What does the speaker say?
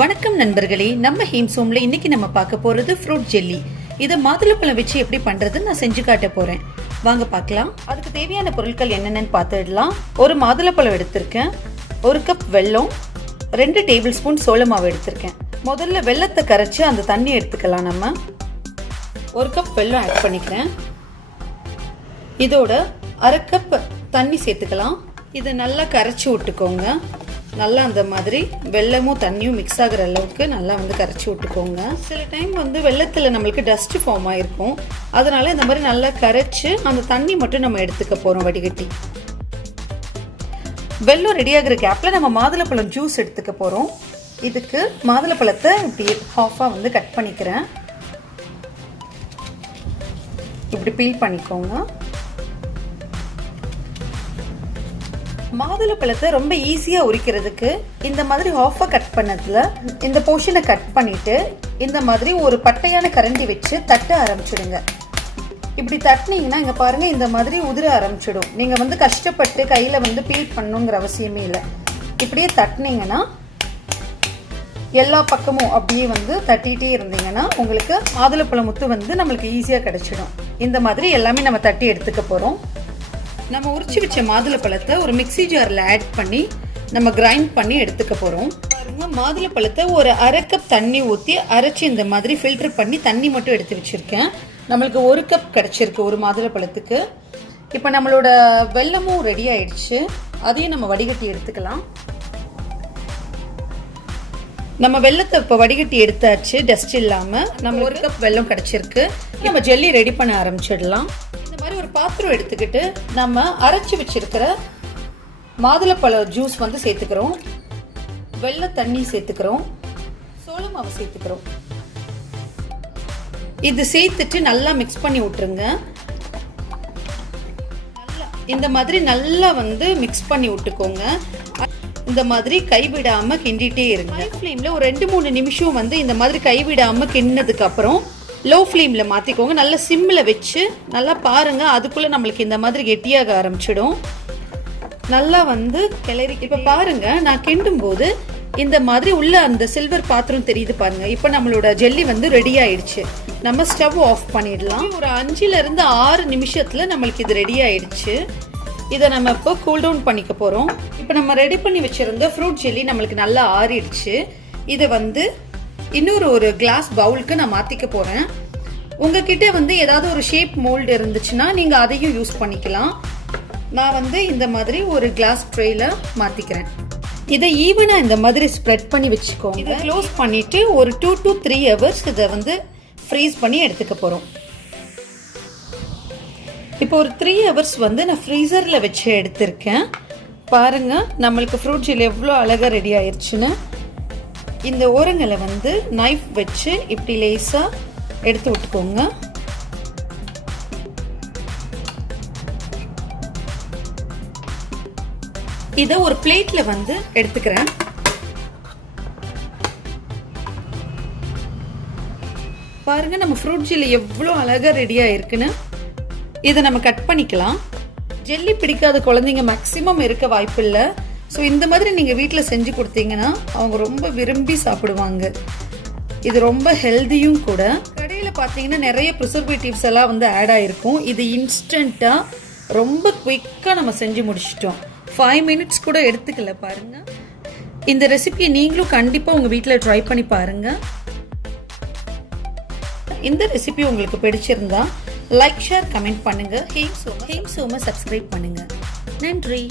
வணக்கம் நண்பர்களே, நம்ம ஹேம்சோம்ல இன்னைக்கு நம்ம பார்க்க போறது ஃப்ரூட் ஜெல்லி. இதை மாதுளப்பழம் வச்சு எப்படி பண்றதுன்னு நான் செஞ்சு காட்ட போறேன். வாங்க பார்க்கலாம். அதுக்கு தேவையான பொருட்கள் என்னென்னு பார்த்துடலாம். ஒரு மாதுளப்பழம் எடுத்திருக்கேன், 1 கப் வெல்லம், 2 டேபிள் ஸ்பூன் சோள மாவு எடுத்திருக்கேன். முதல்ல வெல்லத்தை கரைச்சி அந்த தண்ணி எடுத்துக்கலாம். நம்ம 1 கப் வெல்லம் ஆட் பண்ணிக்கிறேன். இதோட 1/2 கப் தண்ணி சேர்த்துக்கலாம். இதை நல்லா கரைச்சி விட்டுக்கோங்க. நல்லா அந்த மாதிரி வெல்லமும் தண்ணியும் மிக்ஸ் ஆகிற அளவுக்கு நல்லா கரைச்சி விட்டுக்கோங்க. சில டைம் வெள்ளத்தில் நம்மளுக்கு டஸ்ட் ஃபார்ம் ஆகிருக்கும், அதனால இந்த மாதிரி நல்லா கரைச்சி அந்த தண்ணி மட்டும் நம்ம எடுத்துக்க போகிறோம் வடிகட்டி. வெல்லம் ரெடி ஆகிற கேப்பில் நம்ம மாதுளப்பழம் ஜூஸ் எடுத்துக்க போகிறோம். இதுக்கு மாதுளப்பழத்தை இப்படி ஹாஃபாக கட் பண்ணிக்கிறேன். இப்படி பீல் பண்ணிக்கோங்க. மாதுளப்பழத்தை ரொம்ப ஈஸியாக உரிக்கிறதுக்கு இந்த மாதிரி ஹாஃபாக கட் பண்ணதில் இந்த போர்ஷனை கட் பண்ணிவிட்டு இந்த மாதிரி ஒரு பட்டையான கரண்டி வச்சு தட்ட ஆரம்பிச்சிடுங்க. இப்படி தட்டினீங்கன்னா இங்கே பாருங்கள், இந்த மாதிரி உதிர ஆரம்பிச்சிடும். நீங்கள் கஷ்டப்பட்டு கையில் பீல் பண்ணணுங்கிற அவசியமே இல்லை. இப்படியே தட்டினீங்கன்னா எல்லா பக்கமும் அப்படியே தட்டிகிட்டே இருந்தீங்கன்னா உங்களுக்கு மாதுளப்பழம் முத்து நம்மளுக்கு ஈஸியாக கிடச்சிடும். இந்த மாதிரி எல்லாமே நம்ம தட்டி எடுத்துக்க போகிறோம். நம்ம உரிச்சு வச்ச மாதுளப்பழத்தை ஒரு மிக்ஸி ஜாரில் ஆட் பண்ணி நம்ம கிரைண்ட் பண்ணி எடுத்துக்க போகிறோம். பாருங்க, மாதுளப்பழத்தை ஒரு 1/2 கப் தண்ணி ஊற்றி அரைச்சி இந்த மாதிரி ஃபில்டர் பண்ணி தண்ணி மட்டும் எடுத்து வச்சுருக்கேன். நம்மளுக்கு 1 கப் கிடச்சிருக்கு ஒரு மாதுளப்பழத்துக்கு. இப்போ நம்மளோட வெல்லமும் ரெடி ஆயிடுச்சு. அதையும் நம்ம வடிகட்டி எடுத்துக்கலாம். நம்ம வெல்லத்தை இப்போ வடிகட்டி எடுத்தாச்சு, டஸ்ட் இல்லாமல். நம்ம 1 கப் வெல்லம் கிடச்சிருக்கு. நம்ம ஜெல்லி ரெடி பண்ண ஆரம்பிச்சிடலாம். மாதிரி ஒரு பாத்திரம் எடுத்துக்கிட்டு நம்ம அரைச்சி வச்சிருக்கிற மாதுளப்பழ ஜூஸ் சேர்த்துக்கிறோம், வெள்ளை தண்ணி சேர்த்துக்கிறோம், சோள மாவு சேர்த்துக்கிறோம். இது சேர்த்துட்டு நல்லா மிக்ஸ் பண்ணி விட்டுருங்க. இந்த மாதிரி நல்லா மிக்ஸ் பண்ணி விட்டுக்கோங்க. இந்த மாதிரி கைவிடாம கிண்டிட்டே இருங்க. ஹை ஃப்ளேம்ல ஒரு 2-3 நிமிஷம் இந்த மாதிரி கைவிடாம கிண்டினதுக்கு அப்புறம் லோ ஃப்ளேமில் மாற்றிக்கோங்க. நல்லா சிம்மில் வச்சு நல்லா பாருங்கள். அதுக்குள்ளே நம்மளுக்கு இந்த மாதிரி கெட்டியாக ஆரம்பிச்சிடும். நல்லா கிளறி இப்போ பாருங்கள், நான் கிண்டும் போது இந்த மாதிரி உள்ள அந்த சில்வர் பாத்திரம் தெரியுது பாருங்கள். இப்போ நம்மளோட ஜெல்லி ரெடி ஆயிடுச்சு. நம்ம ஸ்டவ் ஆஃப் பண்ணிடலாம். ஒரு 5-6 நிமிஷத்தில் நம்மளுக்கு இது ரெடி ஆயிடுச்சு. இதை நம்ம இப்போ கூல் டவுன் பண்ணிக்க போகிறோம். இப்போ நம்ம ரெடி பண்ணி வச்சுருந்த ஃப்ரூட் ஜெல்லி நம்மளுக்கு நல்லா ஆறிடுச்சு. இதை இன்னொரு ஒரு கிளாஸ் பவுலுக்கு நான் மாற்றிக்க போகிறேன். உங்ககிட்ட ஏதாவது ஒரு ஷேப் மோல்டு இருந்துச்சுன்னா நீங்கள் அதையும் யூஸ் பண்ணிக்கலாம். நான் இந்த மாதிரி ஒரு கிளாஸ் ட்ரேயில் மாற்றிக்கிறேன். இதை ஈவனாக இந்த மாதிரி ஸ்ப்ரெட் பண்ணி வச்சுக்கோங்க. இதை க்ளோஸ் பண்ணிவிட்டு ஒரு 2 to 3 hours இதை ஃப்ரீஸ் பண்ணி எடுத்துக்க போகிறோம். இப்போ ஒரு 3 hours நான் ஃப்ரீசரில் வச்சு எடுத்திருக்கேன். பாருங்கள், நம்மளுக்கு ஃப்ரூட் ஜெல்லி எவ்வளோ அழகாக ரெடி ஆயிடுச்சுன்னு. இந்த ஓரங்களை நைஃப் வச்சு இப்படி லேசாக எடுத்து விட்டுக்கோங்க. இதை ஒரு பிளேட்ல எடுத்துக்கிறேன். பாருங்க, நம்ம ஃப்ரூட் ஜெல்லி எவ்வளோ அழகா ரெடியா இருக்குன்னு. இதை நம்ம கட் பண்ணிக்கலாம். ஜெல்லி பிடிக்காத குழந்தைங்க மேக்சிமம் இருக்க வாய்ப்பு இல்லை. ஸோ இந்த மாதிரி நீங்கள் வீட்டில் செஞ்சு கொடுத்தீங்கன்னா அவங்க ரொம்ப விரும்பி சாப்பிடுவாங்க. இது ரொம்ப ஹெல்த்தியும் கூட. கடையில் பார்த்தீங்கன்னா நிறைய ப்ரிசர்வேட்டிவ்ஸ் எல்லாம் ஆட் ஆகிருக்கும். இது இன்ஸ்டண்ட்டாக ரொம்ப குயிக்காக நம்ம செஞ்சு முடிச்சிட்டோம். 5 minutes கூட எடுத்துக்கல. பாருங்கள், இந்த ரெசிபியை நீங்களும் கண்டிப்பாக உங்கள் வீட்டில் ட்ரை பண்ணி பாருங்கள். இந்த ரெசிபி உங்களுக்கு பிடிச்சிருந்தா லைக், ஷேர், கமெண்ட் பண்ணுங்கள். ஹேம்சோமை சப்ஸ்கிரைப் பண்ணுங்கள். நன்றி.